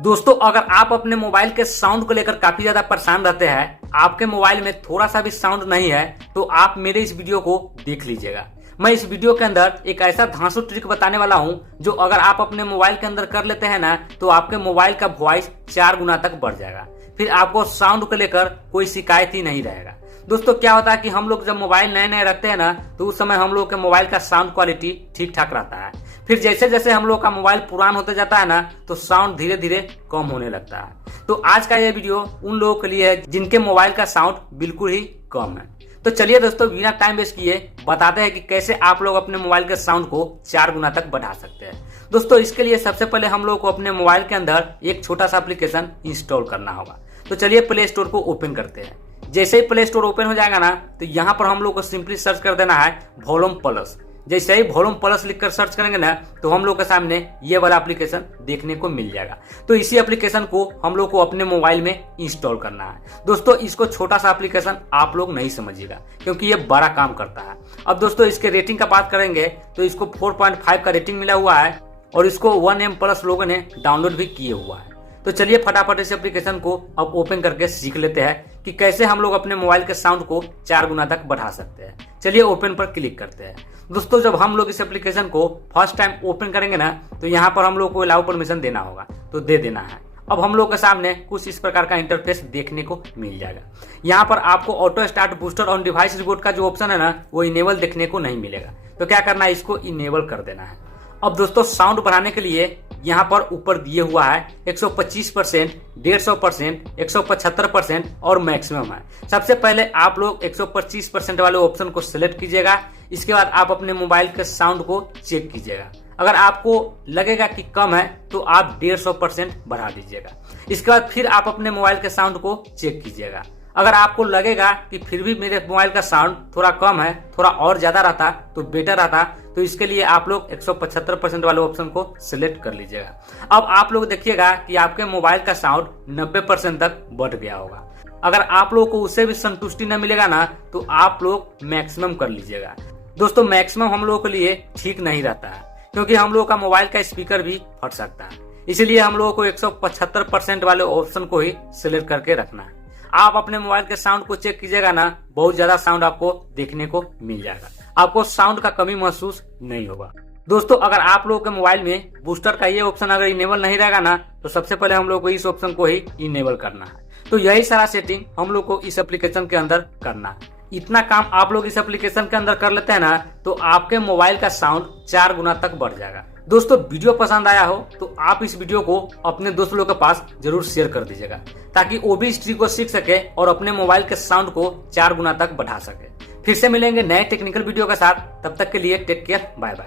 दोस्तों, अगर आप अपने मोबाइल के साउंड को लेकर काफी ज्यादा परेशान रहते हैं, आपके मोबाइल में थोड़ा सा भी साउंड नहीं है, तो आप मेरे इस वीडियो को देख लीजिएगा। मैं इस वीडियो के अंदर एक ऐसा धांसू ट्रिक बताने वाला हूं जो अगर आप अपने मोबाइल के अंदर कर लेते हैं ना, तो आपके मोबाइल का वॉइस 4 गुना तक बढ़ जाएगा। फिर आपको साउंड को लेकर कोई शिकायत ही नहीं रहेगा। दोस्तों, क्या होता है कि हम लोग जब मोबाइल नए नए रखते हैं ना, तो उस समय हम लोग के मोबाइल का साउंड क्वालिटी ठीक ठाक रहता है। फिर जैसे जैसे हम लोग का मोबाइल पुरान होते जाता है ना, तो साउंड धीरे धीरे कम होने लगता है। तो आज का ये वीडियो उन लोगों के लिए है जिनके मोबाइल का साउंड बिल्कुल ही कम है। तो चलिए दोस्तों, बिना टाइम वेस्ट किए बताते हैं कि कैसे आप लोग अपने मोबाइल के साउंड को 4 गुना तक बढ़ा सकते हैं। दोस्तों, इसके लिए सबसे पहले हम लोग को अपने मोबाइल के अंदर एक छोटा सा एप्लीकेशन इंस्टॉल करना होगा। तो चलिए प्ले स्टोर को ओपन करते हैं। जैसे ही प्ले स्टोर ओपन हो जाएगा ना, तो यहाँ पर हम लोग को सिंपली सर्च कर देना है वॉल्यूम प्लस। जैसे ही वॉल्यूम प्लस लिखकर सर्च करेंगे ना, तो हम लोग के सामने ये वाला एप्लीकेशन देखने को मिल जाएगा। तो इसी एप्लीकेशन को हम लोग को अपने मोबाइल में इंस्टॉल करना है। दोस्तों, इसको छोटा सा एप्लीकेशन आप लोग नहीं समझिएगा, क्योंकि ये बड़ा काम करता है। अब दोस्तों, इसके रेटिंग का बात करेंगे तो इसको 4.5 का रेटिंग मिला हुआ है और इसको 1M प्लस लोगों ने डाउनलोड भी किए हुआ है। तो चलिए फटाफट इस एप्लीकेशन को अब ओपन करके सीख लेते हैं कि कैसे हम लोग अपने मोबाइल के साउंड को 4 गुना तक बढ़ा सकते हैं। चलिए ओपन पर क्लिक करते हैं। दोस्तों, जब हम लोग इस एप्लीकेशन को फर्स्ट टाइम ओपन करेंगे ना, तो यहाँ पर हम लोग को अलाउ परमिशन देना होगा, तो दे देना है। अब हम लोग के सामने कुछ इस प्रकार का इंटरफेस देखने को मिल जाएगा। यहाँ पर आपको auto start booster on device reboot का जो ऑप्शन है ना, वो इनेबल देखने को नहीं मिलेगा। तो क्या करना है, इसको इनेबल कर देना है। अब दोस्तों, साउंड बढ़ाने के लिए यहाँ पर ऊपर दिए हुआ है 125%, 150%, 175% और मैक्सिमम है। सबसे पहले आप लोग 125% वाले ऑप्शन को सिलेक्ट कीजिएगा। इसके बाद आप अपने मोबाइल के साउंड को चेक कीजिएगा। अगर आपको लगेगा कि कम है, तो आप 150% बढ़ा दीजिएगा। इसके बाद फिर आप अपने मोबाइल के साउंड को चेक कीजिएगा। अगर आपको लगेगा कि फिर भी मेरे मोबाइल का साउंड थोड़ा कम है, थोड़ा और ज्यादा रहता तो बेटर रहता, तो इसके लिए आप लोग 175% वाले ऑप्शन को सिलेक्ट कर लीजिएगा। अब आप लोग देखिएगा कि आपके मोबाइल का साउंड 90% तक बढ़ गया होगा। अगर आप लोग को उससे भी संतुष्टि न मिलेगा ना, तो आप लोग मैक्सिमम कर लीजिएगा। दोस्तों, मैक्सिमम हम लोगों के लिए ठीक नहीं रहता है, क्योंकि हम लोग का मोबाइल का स्पीकर भी फट सकता है। इसलिए हम लोगों को 175% वाले ऑप्शन को ही सिलेक्ट करके रखना है। आप अपने मोबाइल के साउंड को चेक कीजिएगा ना, बहुत ज्यादा साउंड आपको देखने को मिल जाएगा। आपको साउंड का कमी महसूस नहीं होगा। दोस्तों, अगर आप लोगों के मोबाइल में बूस्टर का ये ऑप्शन अगर इनेबल नहीं रहेगा ना, तो सबसे पहले हम लोग को इस ऑप्शन को ही इनेबल करना है। तो यही सारा सेटिंग हम लोग को इस एप्लीकेशन के अंदर करना है। इतना काम आप लोग इस एप्लीकेशन के अंदर कर लेते हैं ना, तो आपके मोबाइल का साउंड 4 गुना तक बढ़ जाएगा। दोस्तों, वीडियो पसंद आया हो तो आप इस वीडियो को अपने दोस्त लोगों के पास जरूर शेयर कर दीजिएगा, ताकि वो भी इस ट्रिक को सीख सके और अपने मोबाइल के साउंड को 4 गुना तक बढ़ा सके। फिर से मिलेंगे नए टेक्निकल वीडियो के साथ। तब तक के लिए टेक केयर, बाय बाय।